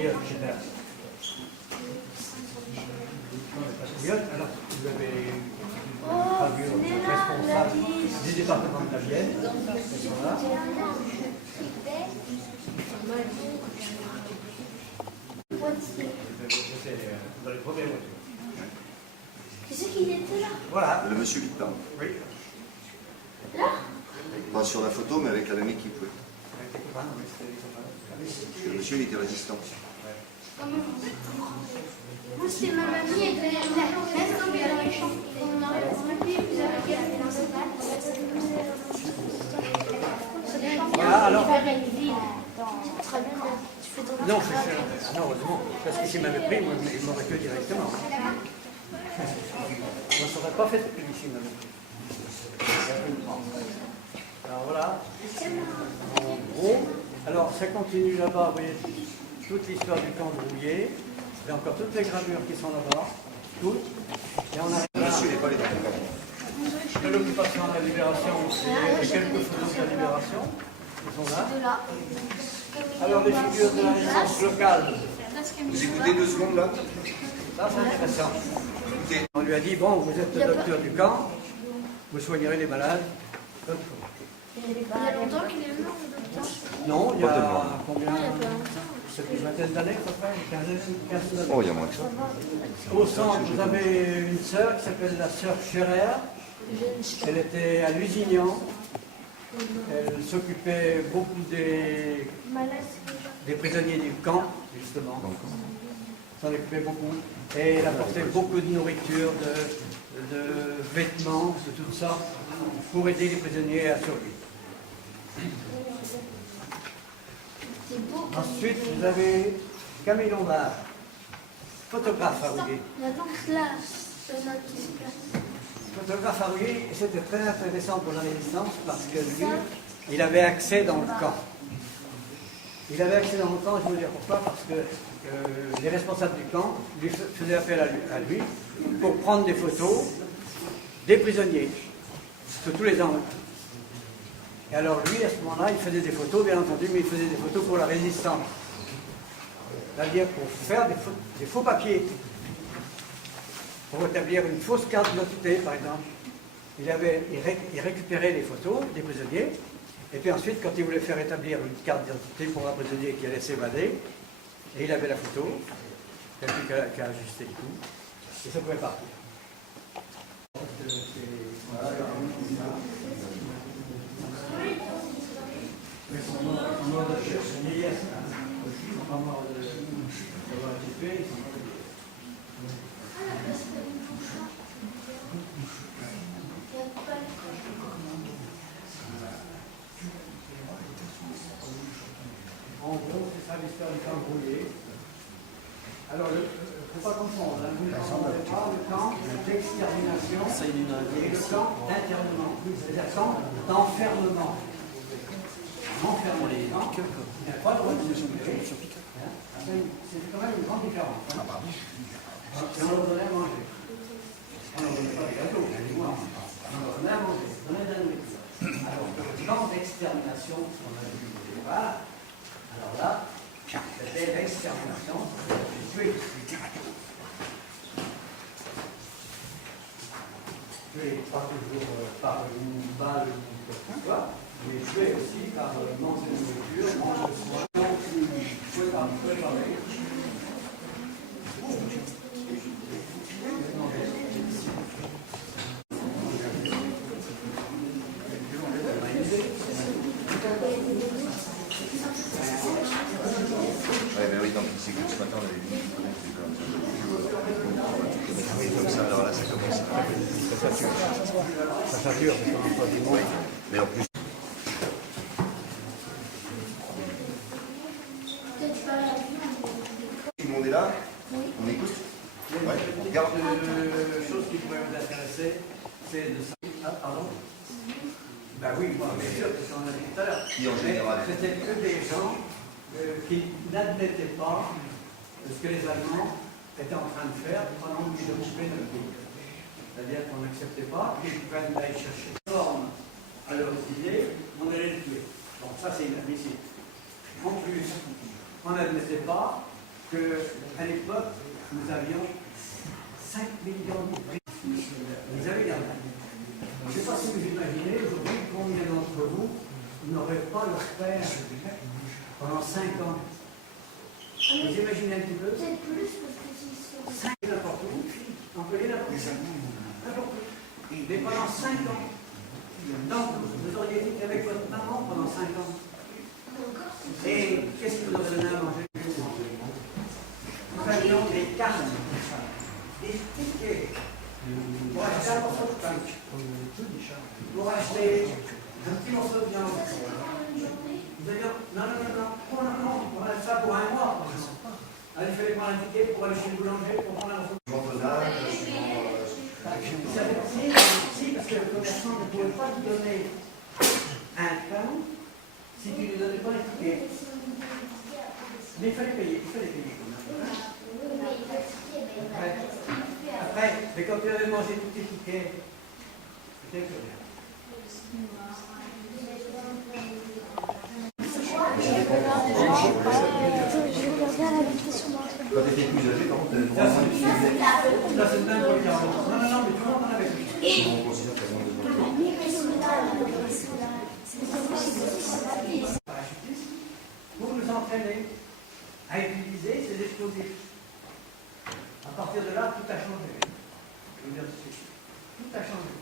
compatriote qui est compatriote, alors vous avez une responsable du département de la Vienne, qui sont là. C'est dans les premières voitures. C'est ce qu'il était là. Voilà. Le monsieur Victor. Oui. Là. Pas sur la photo, mais avec la même équipe, oui. Parce que le monsieur, il était résistant. Moi, c'était ma mamie et même quand il avait méchant. On aurait pu vous avez gagné dans cette balle. Voilà, alors. Très bien. Tu fais ton Non, c'est non, heureusement. Parce que s'il m'avait pris, moi, il m'aurait tué directement. On ne serait pas fait cette publicité, m'avait pris. Alors voilà. En gros, alors ça continue là-bas, vous voyez, toute l'histoire du camp de Rouillé. Il y a encore toutes les gravures qui sont là-bas. Toutes. Et on arrive là. Monsieur, il n'est pas les temps. De l'occupation de la libération, et quelques photos de la libération qui sont là. Alors les figures de la résistance locale. Vous écoutez 2 secondes là? Ça c'est intéressant. On lui a dit, bon, vous êtes le docteur du camp, vous soignerez les malades comme il faut. Il y a longtemps qu'il est mort, le docteur. Non, il y a combien? Il y a pas longtemps. C'est une vingtaine d'années à peu près, une quinzaine d'années. Oh, il y a moins que ça. Au centre, vous avez une sœur qui s'appelle la sœur Scherer. Elle était à Lusignan. Elle s'occupait beaucoup des prisonniers du camp, justement. Elle s'en occupait beaucoup. Et elle apportait beaucoup de nourriture, de vêtements, de toutes sortes, pour aider les prisonniers à survivre. Ensuite, vous avez Camille Lombard, photographe à Rouillé. Attends, là, c'est notre place. Photographe à Rouillé, c'était très intéressant pour la résistance parce que lui, il avait accès dans le camp. Il avait accès dans le camp, je vais vous dire pourquoi, parce que les responsables du camp lui faisaient appel à lui pour prendre des photos des prisonniers, de tous les angles. Et alors lui, à ce moment-là, il faisait des photos, bien entendu, mais il faisait des photos pour la résistance. C'est-à-dire pour faire des faux papiers, pour établir une fausse carte d'identité, par exemple. Il récupérait les photos des prisonniers, et puis ensuite, quand il voulait faire établir une carte d'identité pour un prisonnier qui allait s'évader, et il avait la photo, il n'y avait plus qu'à ajuster le coup, et ça pouvait partir. Voilà, mais son mort de vieillesse, ils ne sont pas morts d'avoir été tués, ils sont pas en gros, c'est ça l'histoire du camp de Rouillé. Alors, il ne faut pas confondre, vous ne confondez pas le camp d'extermination et le camp d'internement, c'est-à-dire le camp d'enfermement. Enfermer les gens, il n'y a pas de droit de se tuer. C'est quand même une grande différence. Et on leur donnait à manger. On ne leur donnait pas des gâteaux, des mois. On leur donnait à manger, on donnait de la nourriture. Alors, le camp d'extermination, on a vu au départ, alors là, c'était l'extermination, tuer. Tuer pas toujours par une balle ou quoi que ce soit, mais tuer aussi par manque de nourriture, manque de soins, tuer par le travail. Ouais, mais oui, donc c'est que ce matin, on avait vu comme ça, alors là, ça commence à... Ça sature, c'est quand même pas du moins. Mais en plus... Tout le monde est là? On écoute? Ouais. Regarde. La chose qui pourrait vous intéresser, c'est de ça. Ah, pardon? Ben oui, moi, bien sûr, c'est ce qu'on a dit tout à l'heure. Qui en général? C'était que des gens qui n'admettaient pas ce que les Allemands étaient en train de faire pendant qu'ils occupaient notre pays. C'est-à-dire qu'on n'acceptait pas qu'ils prennent d'aller chercher une forme à leurs idées, on allait le tuer. Donc ça, c'est inadmissible. En plus, on n'admettait pas qu'à l'époque, nous avions 5 millions de prix. Vous avez la Je ne sais pas si vous imaginez aujourd'hui combien d'entre vous n'auraient pas leur père pendant 5 ans. Vous imaginez un petit peu? Peut-être plus parce que c'est sûr. 5 n'importe où, on peut aller n'importe où. N'importe où. Mais pendant 5 ans. Donc, vous auriez été avec votre maman pendant 5 ans. Et qu'est-ce que vous aurez donné à manger? Nous avions des cartes, des tickets pour acheter un morceau de pain, pour acheter un petit morceau de viande. Nous avions, non, on a ça pour un mois. Alors, il fallait prendre un ticket pour aller chez le boulanger pour prendre un morceau de pain. Si, parce que le commerçant ne pouvait pas te donner un pain si tu ne lui donnais pas les tickets. Mais il fallait payer, quand même. Après, mais quand tu avais mangé tous tes tickets, c'était plus rien. Quand tu étais plus âgé, par contre, Ça, c'est dingue pour les 40 ans. Non, mais tout le monde en avait plus. on considère qu'il y a moins de Pour nous entraîner à utiliser ces explosifs. À partir de là, tout a changé. Je veux dire, tout a changé.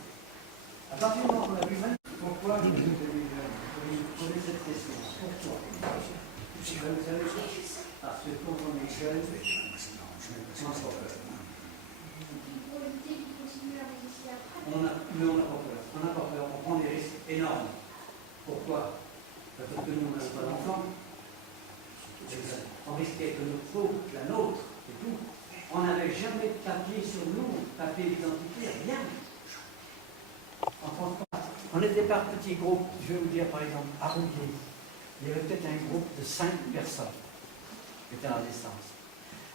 À partir du moment où on a vu même pourquoi je vous ai posé cette question. Pourquoi? Parce que quand on est jeune, on n'a pas peur. On n'a pas peur. On n'a pas peur. On prend des risques énormes. Pourquoi? Parce que nous, on n'a pas d'enfants. On risquait que notre peau, la nôtre, et tout. On n'avait jamais de papier sur nous, papier d'identité, rien. En France, on était par petits groupes. Je vais vous dire, par exemple, à Rouvier, il y avait peut-être un groupe de 5 personnes qui étaient en distance.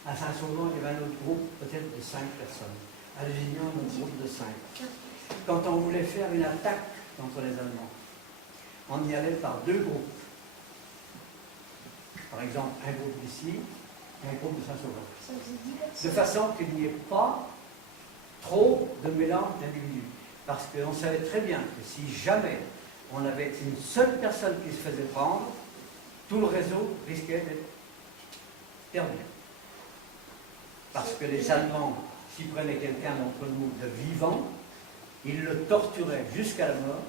À Saint-Sauveur, il y avait un autre groupe, peut-être de 5 personnes. À Lusignan, un autre groupe de 5. Quand on voulait faire une attaque contre les Allemands, on y allait par 2 groupes. Par exemple, un groupe d'ici et un groupe de Saint-Sauveur. De façon qu'il n'y ait pas trop de mélange d'individus. Parce qu'on savait très bien que si jamais on avait une seule personne qui se faisait prendre, tout le réseau risquait d'être perdu. Parce que les Allemands, s'ils prenaient quelqu'un d'entre nous de vivant, ils le torturaient jusqu'à la mort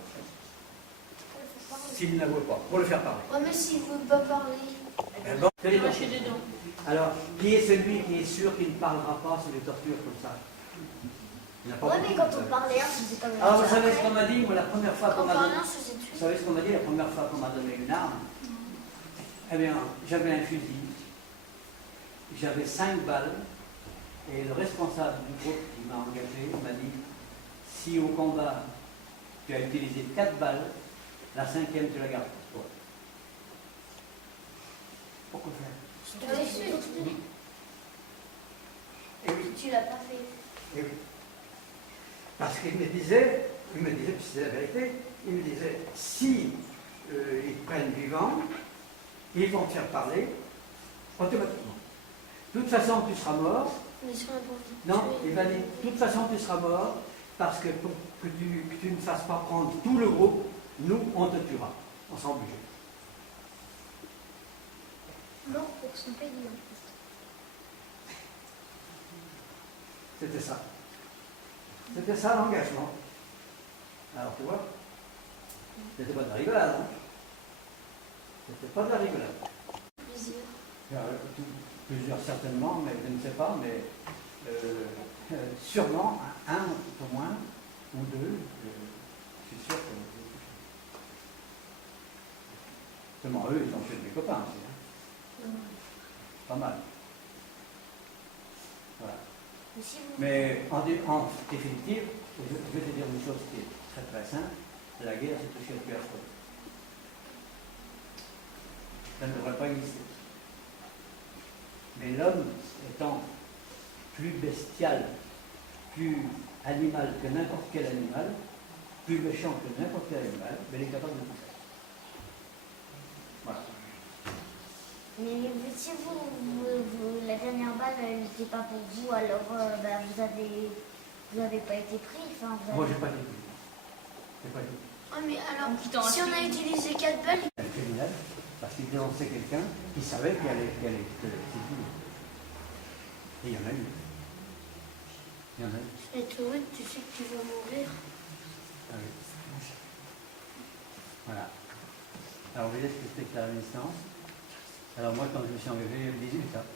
s'il n'avouait pas, pour le faire parler. Ouais, mais s'il ne veut pas parler. Bon, alors, qui est celui qui est sûr qu'il ne parlera pas sur les tortures comme ça? Il n'a pas Ouais, beaucoup mais quand de on ça. parlait, on faisait quand même. Alors, vous savez ce qu'on m'a dit, moi, la première fois Quand qu'on on m'a parlait, donné... on se faisait tuer. Vous savez ce qu'on m'a dit la première fois qu'on m'a donné une arme? Eh bien, j'avais un fusil, j'avais 5 balles, et le responsable du groupe qui m'a engagé m'a dit, si au combat tu as utilisé 4 balles, la 5e tu la gardes pour toi. Pourquoi faire? Tu l'avais su. Et oui. Tu l'as pas fait. Et oui. Parce qu'il me disait, puis c'est la vérité, il me disait, si ils te prennent vivant, ils vont te faire parler automatiquement. De toute façon, tu seras mort. Non, il m'a dit, de toute façon, tu seras mort, parce que pour que tu ne fasses pas prendre tout le groupe, nous, on te tuera. On sera obligé. Mort pour son pays. C'était ça. C'était ça l'engagement. Alors tu vois, c'était pas de la rigolade. Hein. C'était pas de la rigolade. Plusieurs certainement, mais je ne sais pas, mais sûrement un au moins, ou 2, je suis sûr que. Seulement eux, ils ont fait des copains aussi. Hein. Pas mal. Voilà. Mais en définitive, je vais te dire une chose qui est très très simple, la guerre c'est aussi un peu affreux. Ça ne devrait pas exister. Mais l'homme étant plus bestial, plus animal que n'importe quel animal, plus méchant que n'importe quel animal, mais il est capable de tout faire. Voilà. Mais si la dernière balle, elle n'était pas pour vous, alors vous avez pas été pris. Enfin, Moi, j'ai pas dit. J'ai pas dit. Ah, mais alors, si on a utilisé 4 balles, Un criminel, parce qu'il dénonçait quelqu'un qui savait qu'il allait que c'était lui. Et il y en a eu. Il y en a eu. et toi, tu sais que tu vas mourir. Ah oui. Voilà. Alors, vous voyez ce que c'était que la résistance. Alors, moi, quand je me suis engagé, j'avais 18 ans.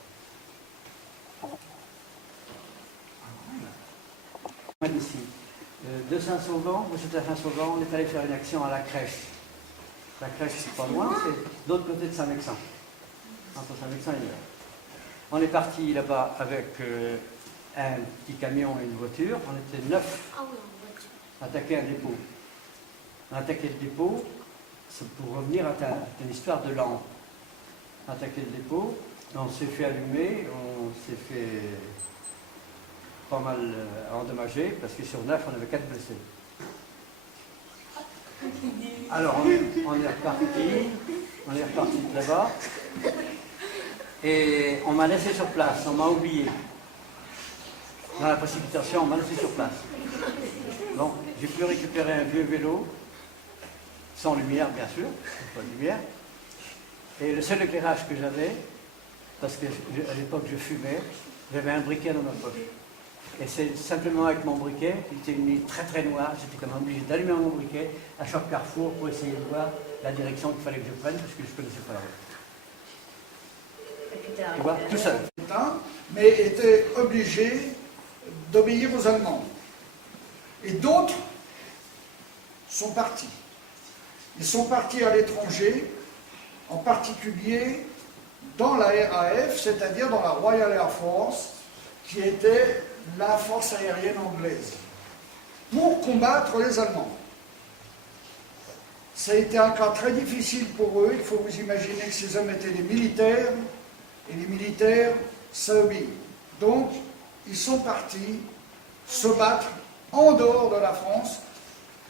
Ici. De Saint-Sauvant, vous êtes à Saint-Sauvant, on est allé faire une action à la crèche. La crèche, c'est pas loin, c'est de l'autre côté de Saint-Mexan. Entre Saint-Mexan et Niort. On est parti là-bas avec un petit camion et une voiture. On était 9 Ah oui, en voiture. à attaquer un dépôt. On a attaqué le dépôt, c'est pour revenir à une histoire de lampe. On a attaqué le dépôt, on s'est fait allumer, on s'est fait pas mal endommagé, parce que sur 9, on avait 4 blessés. Alors, on est reparti de là-bas, et on m'a laissé sur place, on m'a oublié. Dans la précipitation, on m'a laissé sur place. Donc, j'ai pu récupérer un vieux vélo, sans lumière, bien sûr, pas de lumière, et le seul éclairage que j'avais, parce qu'à l'époque je fumais, j'avais un briquet dans ma poche. Et c'est simplement avec mon briquet, il était une nuit très très noire, j'étais quand même obligé d'allumer mon briquet à chaque carrefour pour essayer de voir la direction qu'il fallait que je prenne, parce que je ne connaissais pas la route. Tu vois, tout seul. Mais était obligé d'obéir aux Allemands. Et d'autres sont partis. Ils sont partis à l'étranger, en particulier dans la RAF, c'est-à-dire dans la Royal Air Force, qui était la force aérienne anglaise, pour combattre les Allemands. Ça a été un cas très difficile pour eux. Il faut vous imaginer que ces hommes étaient des militaires, et les militaires, ça obéit. Donc, ils sont partis se battre en dehors de la France,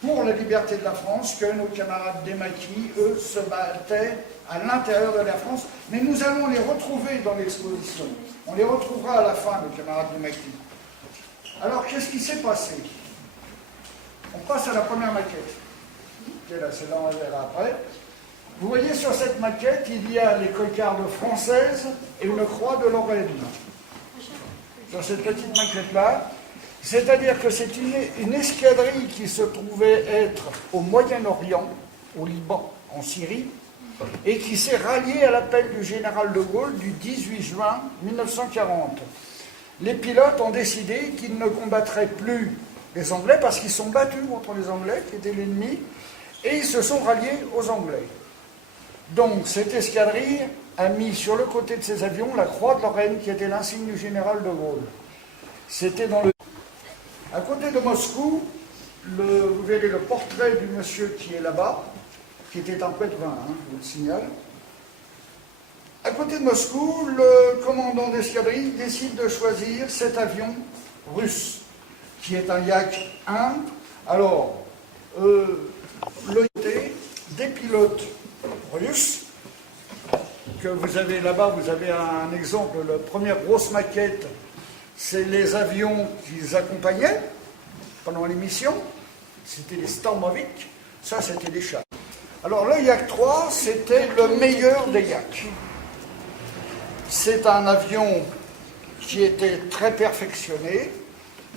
pour la liberté de la France, que nos camarades des maquis, eux, se battaient à l'intérieur de la France. Mais nous allons les retrouver dans l'exposition. On les retrouvera à la fin, nos camarades des maquis. Alors, qu'est-ce qui s'est passé? On passe à la première maquette. Ok, là, c'est là, on va verra après. Vous voyez, sur cette maquette, il y a les cocardes françaises et une croix de Lorraine. Sur cette petite maquette-là, c'est-à-dire que c'est une escadrille qui se trouvait être au Moyen-Orient, au Liban, en Syrie, et qui s'est ralliée à l'appel du général de Gaulle du 18 juin 1940. Les pilotes ont décidé qu'ils ne combattraient plus les Anglais parce qu'ils sont battus contre les Anglais, qui étaient l'ennemi, et ils se sont ralliés aux Anglais. Donc cette escadrille a mis sur le côté de ses avions la croix de Lorraine, qui était l'insigne du général de Gaulle. C'était dans le... À côté de Moscou, vous verrez le portrait du monsieur qui est là-bas, qui était un Pétrin, je vous le signale. À côté de Moscou, le commandant d'escadrille décide de choisir cet avion russe, qui est un Yak-1. Alors, le côté des pilotes russes, que vous avez là-bas, vous avez un exemple, la première grosse maquette, c'est les avions qu'ils accompagnaient pendant les missions. C'était les Stormovik, ça c'était des chars. Alors le Yak-3, c'était le meilleur des Yak. C'est un avion qui était très perfectionné,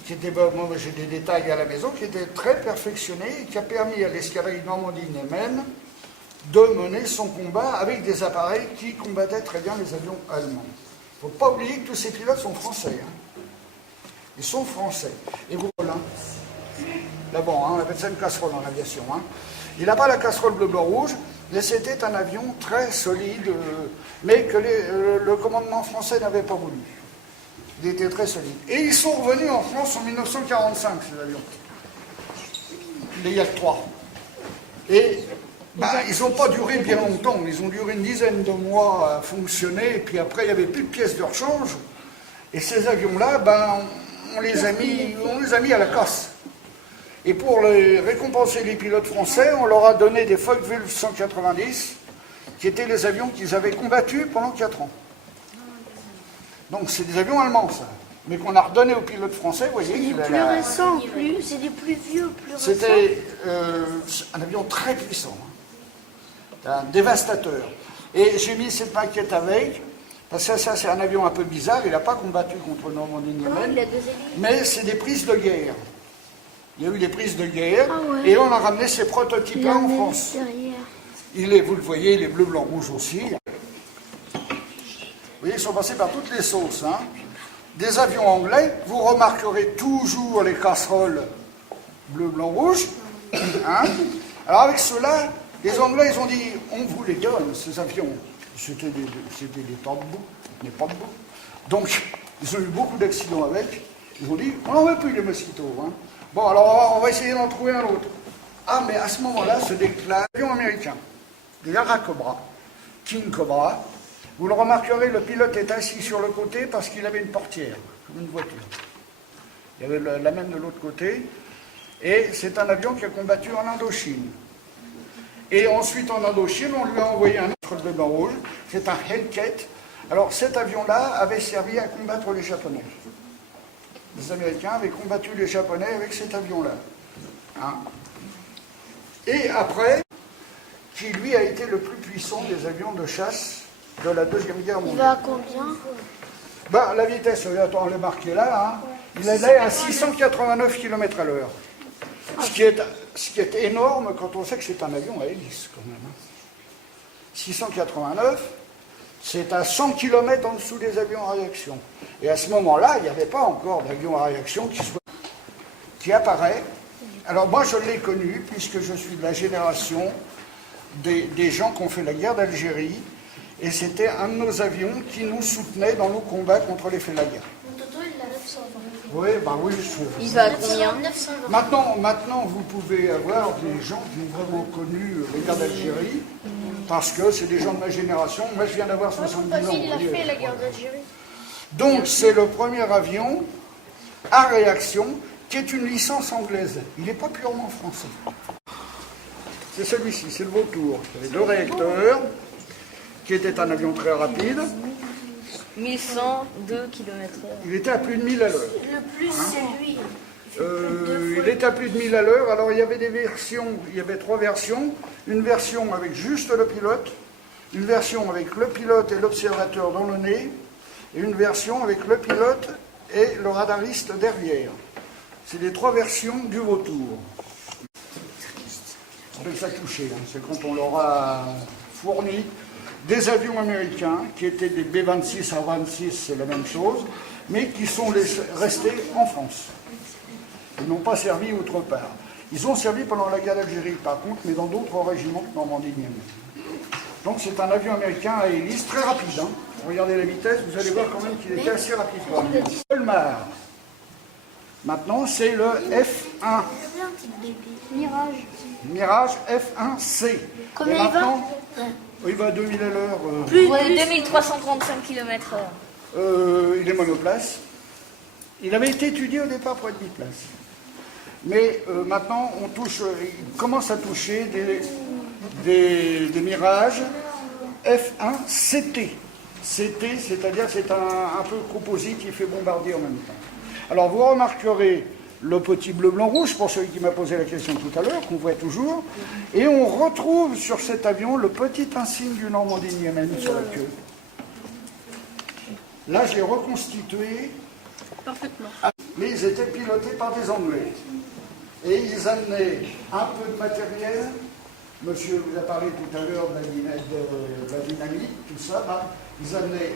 qui était, moi j'ai des détails à la maison, qui était très perfectionné et qui a permis à l'escadrille Normandie-Niemen de mener son combat avec des appareils qui combattaient très bien les avions allemands. Il ne faut pas oublier que tous ces pilotes sont français. Ils sont français. Et vous, là, bon, on appelle ça une casserole en aviation. Il n'a pas la casserole bleu-blanc-rouge, mais c'était un avion très solide, mais que le commandement français n'avait pas voulu. Il était très solide. Et ils sont revenus en France en 1945, ces avions. Les Yak-3. Et ils n'ont pas duré bien longtemps. Ils ont duré une dizaine de mois à fonctionner, et puis après, il n'y avait plus de pièces de rechange. Et ces avions-là, on les a mis à la casse. Et pour récompenser les pilotes français, on leur a donné des Focke-Wulf 190 qui étaient les avions qu'ils avaient combattus pendant 4 ans. Donc c'est des avions allemands, ça. Mais qu'on a redonné aux pilotes français, vous voyez. C'est plus récent, c'est des plus vieux, plus récents. C'était un avion très puissant, un dévastateur. Et j'ai mis cette maquette avec, parce que ça c'est un avion un peu bizarre, il n'a pas combattu contre Normandie-Niemen, mais c'est des prises de guerre. Il y a eu des prises de guerre, et là on a ramené ces prototypes-là en France. Vous le voyez, il est bleu, blanc, rouge aussi. Vous voyez, ils sont passés par toutes les sauces. Hein. Des avions anglais, vous remarquerez toujours les casseroles bleu, blanc, rouge. Hein. Alors avec ceux-là, les Anglais, ils ont dit, on vous les donne, ces avions. C'était des tambours, mais pas de bout. Donc, ils ont eu beaucoup d'accidents avec. Ils ont dit, on n'en veut plus les mosquitos. Hein. Bon, alors on va essayer d'en trouver un autre. Ah, mais à ce moment-là, se déclare l'avion américain, des Yara Cobra, King Cobra. Vous le remarquerez, le pilote est assis sur le côté parce qu'il avait une portière, comme une voiture. Il y avait la même de l'autre côté. Et c'est un avion qui a combattu en Indochine. Et ensuite, en Indochine, on lui a envoyé un autre bleu blanc rouge. C'est un Hellcat. Alors, cet avion-là avait servi à combattre les Japonais. Les Américains avaient combattu les Japonais avec cet avion-là. Hein. Et après, qui lui a été le plus puissant des avions de chasse de la Deuxième Guerre mondiale. Il va à combien? Ben, la vitesse, on l'a marqué là, hein, il allait à 689 km à l'heure. Ce qui est énorme quand on sait que c'est un avion à hélice, quand même. 689, c'est à 100 km en dessous des avions à réaction. Et à ce moment-là, il n'y avait pas encore d'avion à réaction qui apparaît. Alors moi, je l'ai connu, puisque je suis de la génération des gens qui ont fait la guerre d'Algérie, et c'était un de nos avions qui nous soutenait dans nos combats contre les faits de la guerre. Mon toto, il a 920. Oui, bah oui. Il va à combien? Maintenant, vous pouvez avoir des gens qui ont vraiment connu la guerre d'Algérie, parce que c'est des gens de ma génération. Moi, je viens d'avoir 70 ans. Il a fait la guerre d'Algérie. Donc, c'est le premier avion à réaction qui est une licence anglaise. Il n'est pas purement français. C'est celui-ci, c'est le Vautour. Il y avait 2 réacteurs, qui était un avion très rapide. 1102 km/h. Il était à plus de 1000 à l'heure. Le plus, c'est lui. Il était à plus de 1000 à l'heure. Alors il y avait des versions, il y avait 3 versions. Une version avec juste le pilote, une version avec le pilote et l'observateur dans le nez, et une version avec le pilote et le radariste derrière. C'est les 3 versions du Vautour. On appelle ça toucher, hein. C'est quand on leur a fourni des avions américains qui étaient des B-26 à 26, c'est la même chose, mais qui sont restés en France. Ils n'ont pas servi autre part. Ils ont servi pendant la guerre d'Algérie, par contre, mais dans d'autres régiments que Normandie-Niemen. Donc c'est un avion américain à hélice très rapide. Hein. Regardez la vitesse, vous allez voir quand même qu'il était assez rapide. Colmar. Maintenant, c'est le F1. Mirage. Mirage F1C. Combien et il maintenant, il va à 2000 à l'heure. Plus 2335 km/h. Il est monoplace. Il avait été étudié au départ pour être biplace. Mais maintenant, il commence à toucher des Mirages F1CT. CT, c'est-à-dire c'est un peu composite qui fait bombarder en même temps. Alors vous remarquerez le petit bleu, blanc, rouge, pour celui qui m'a posé la question tout à l'heure, qu'on voit toujours. Et on retrouve sur cet avion le petit insigne du Normandie-Niemen sur la queue. Là, j'ai reconstitué. Parfaitement. Mais ils étaient pilotés par des Anglais. Et ils amenaient un peu de matériel. Monsieur vous a parlé tout à l'heure de la dynamite, tout ça. Bah, ils amenaient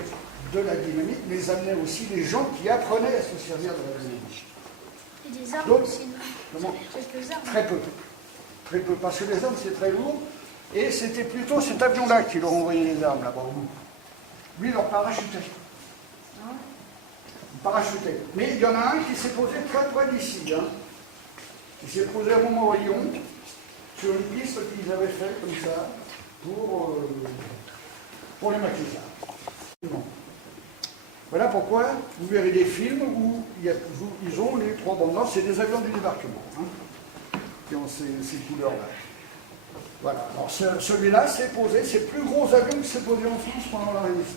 de la dynamite, mais ils amenaient aussi des gens qui apprenaient à se servir de la dynamite. Et des armes Donc, aussi. comment? Quelques armes. Très peu. Très peu, parce que les armes, c'est très lourd. Et c'était plutôt cet avion-là qui leur envoyait les armes, là-bas. Lui, il leur parachutait. Il parachutait. Mais il y en a un qui s'est posé très près d'ici. Hein. Il s'est posé à Montmorillon, sur une piste qu'ils avaient faite comme ça, pour les maquisards. Voilà pourquoi vous verrez des films où ils ont les 3 bandes noires, c'est des avions du débarquement, hein, qui ont ces couleurs-là. Voilà, alors celui-là s'est posé, c'est le plus gros avion qui s'est posé en France pendant la Résistance.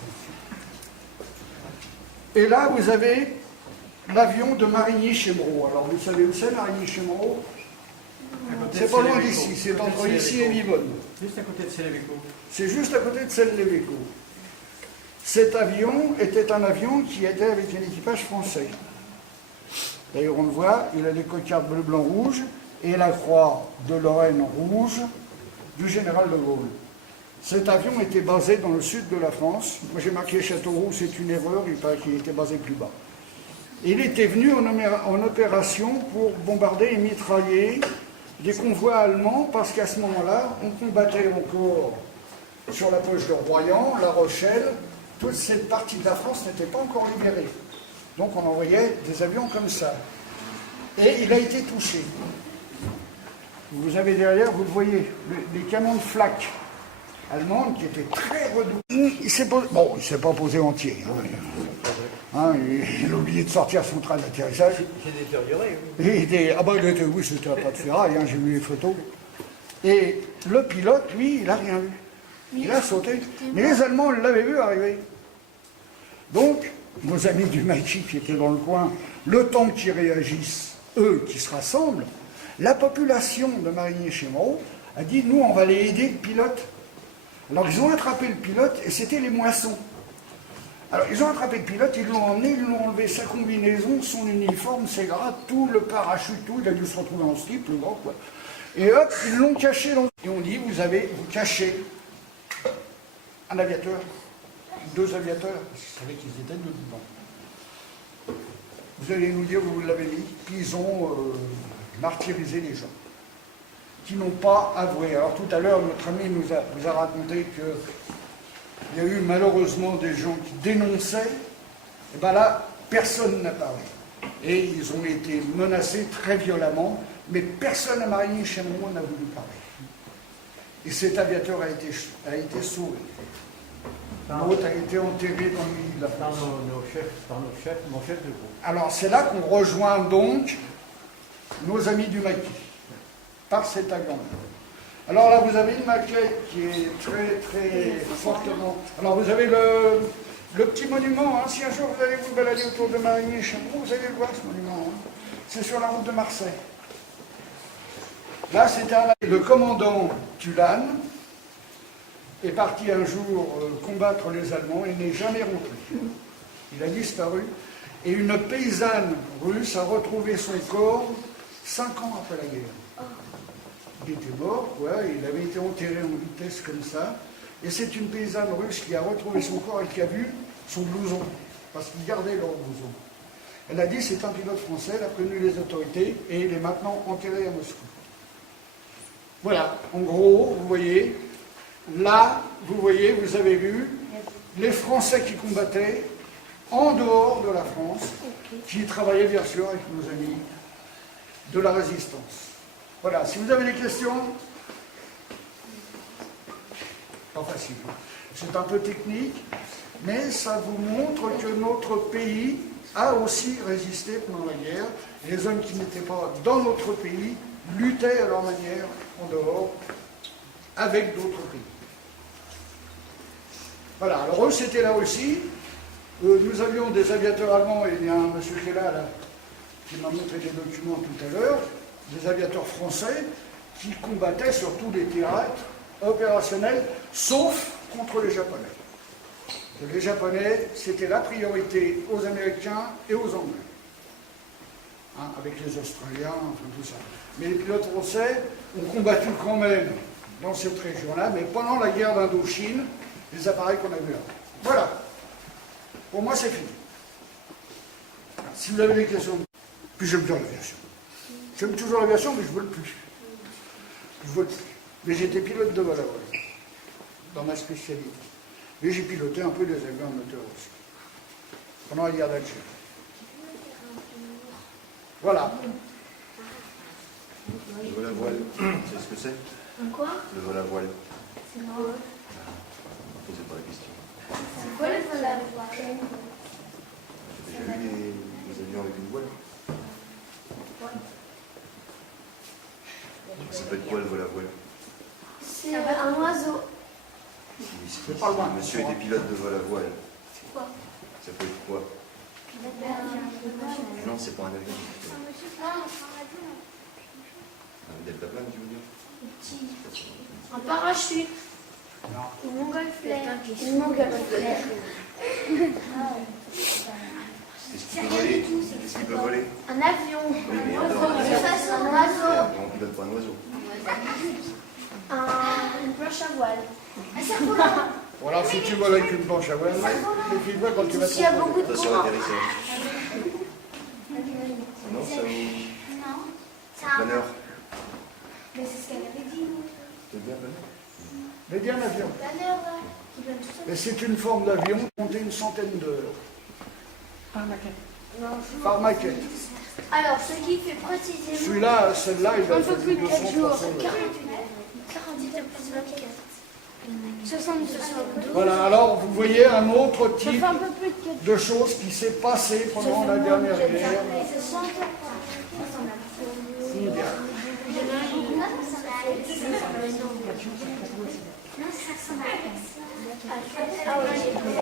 Et là, vous avez l'avion de Marigny-Chemereau. Alors, vous savez où c'est, Marigny-Chemereau? C'est pas loin d'ici, c'est entre ici et Vivonne. Juste à côté de Célévico. C'est juste à côté de Celles-les-Véco. Cet avion était un avion qui était avec un équipage français. D'ailleurs, on le voit, il a les cocardes bleu, blanc, rouge et la croix de Lorraine rouge du général de Gaulle. Cet avion était basé dans le sud de la France. Moi, j'ai marqué Châteauroux, c'est une erreur, il paraît qu'il était basé plus bas. Il était venu en opération pour bombarder et mitrailler des convois allemands, parce qu'à ce moment-là, on combattait encore sur la poche de Royan, La Rochelle. Toute cette partie de la France n'était pas encore libérée. Donc on envoyait des avions comme ça. Et il a été touché. Vous avez derrière, vous le voyez, les canons de flak allemandes qui étaient très redoutés. Il s'est pas posé entier. Il a oublié de sortir son train d'atterrissage. C'est détérioré. Oui, c'était un pas de ferraille, j'ai vu les photos. Et le pilote, lui, il n'a rien vu. Il a sauté. Mais les Allemands l'avaient vu arriver. Donc, nos amis du Maïchi qui étaient dans le coin, le temps qu'ils réagissent, eux qui se rassemblent, la population de Marigny-Chemereau a dit, nous, on va aller aider le pilote. Alors, ils ont attrapé le pilote et c'était les moissons. Alors, ils ont attrapé le pilote, ils l'ont emmené, ils l'ont enlevé sa combinaison, son uniforme, ses grades, tout, le parachute, tout, il a dû se retrouver en slip, le grand, quoi. Et hop, ils l'ont caché dans... Et on dit, vous cachez un aviateur, 2 aviateurs, vous savez qu'ils étaient dedans. Vous allez nous dire, vous l'avez mis, puis ils ont martyrisé les gens, qui n'ont pas avoué. Alors tout à l'heure, notre ami vous a raconté qu'il y a eu malheureusement des gens qui dénonçaient, et bien là, personne n'a parlé. Et ils ont été menacés très violemment, mais personne à Marigny-Chemereau n'a voulu parler. Et cet aviateur a été sauvé. L'autre a été enterré dans le milieu de la France. Par nos chefs, mon chef de groupe. Alors c'est là qu'on rejoint donc nos amis du Maquis, par cet avion-là. Alors là, vous avez une maquette qui est très très fortement... Alors vous avez le petit monument, si un jour vous allez vous balader autour de Marigny-Chemereau, vous allez le voir ce monument. C'est sur la route de Marseille. Là, c'était le commandant Tulane est parti un jour combattre les Allemands et n'est jamais rentré. Il a disparu. Et une paysanne russe a retrouvé son corps 5 ans après la guerre. Il était mort, il avait été enterré en vitesse comme ça. Et c'est une paysanne russe qui a retrouvé son corps et qui a vu son blouson, parce qu'ils gardaient leur blouson. Elle a dit, c'est un pilote français, elle a prévenu les autorités et il est maintenant enterré à Moscou. Voilà, en gros, vous voyez, là, vous avez vu les Français qui combattaient en dehors de la France, qui travaillaient bien sûr avec nos amis de la résistance. Voilà, si vous avez des questions, pas facile. C'est un peu technique, mais ça vous montre que notre pays a aussi résisté pendant la guerre. Les hommes qui n'étaient pas dans notre pays luttaient à leur manière en dehors avec d'autres pays. Voilà, alors eux c'était là aussi. Nous avions des aviateurs allemands, et il y a un monsieur qui est là, qui m'a montré des documents tout à l'heure, des aviateurs français qui combattaient sur tous les théâtres opérationnels, sauf contre les Japonais. Les Japonais, c'était la priorité aux Américains et aux Anglais. Avec les Australiens, enfin tout ça. Mais les pilotes français ont combattu quand même dans cette région-là, mais pendant la guerre d'Indochine, les appareils qu'on a vus là. Voilà. Pour moi, c'est fini. Si vous avez des questions, puis j'aime bien l'aviation. J'aime toujours l'aviation, mais je ne vole plus. Je vole plus. Mais j'étais pilote de vol à vol, dans ma spécialité. Mais j'ai piloté un peu des avions à moteur aussi, pendant la guerre d'Algérie. Voilà. Le vol à voile, c'est ce que c'est? Quoi? Le vol à voile. C'est quoi? Posez pas la question. C'est quoi le vol à voile? J'ai déjà vu les avions avec une voile. Ça s'appelle quoi le vol à voile? C'est oiseau. Si pas loin. monsieur était pilote de vol à voile, Quoi? ça peut être quoi? Non, c'est pas un avion. Un deltaplane, tu veux dire? Un parachute. Une montgolfière. Une montgolfière. Qu'est-ce qu'il peut voler? Qu'est-ce qu'il peut voler? Un avion. Oui, mais en De dehors toute de façon, un ça, oiseau. on pilote pas un oiseau. Une planche à voile. Un cerf-volant. Voilà, si tu voles avec une planche à voile, méfie-toi quand tu vas S'il y a te beaucoup de Attention à courant. l'atterrissage. Non, ça vous... Non. Planeur. Mais c'est ce qu'elle avait dit, nous. C'est bien, planeur? Mais bien l'avion. Planeur, là, qui plane tout seul. Et c'est une forme d'avion montée une centaine d'heures. Par maquette. Par maquette. Alors, ce qui fait précisément Celui-là, celle-là, il va un peu faire plus de 4 jours. 200, 300 heures. 48 heures plus 24. 72 heures. Voilà, alors vous voyez un autre Ça type fait un peu plus de 4 de choses qui s'est passé pendant la dernière guerre mondiale. Ah ouais.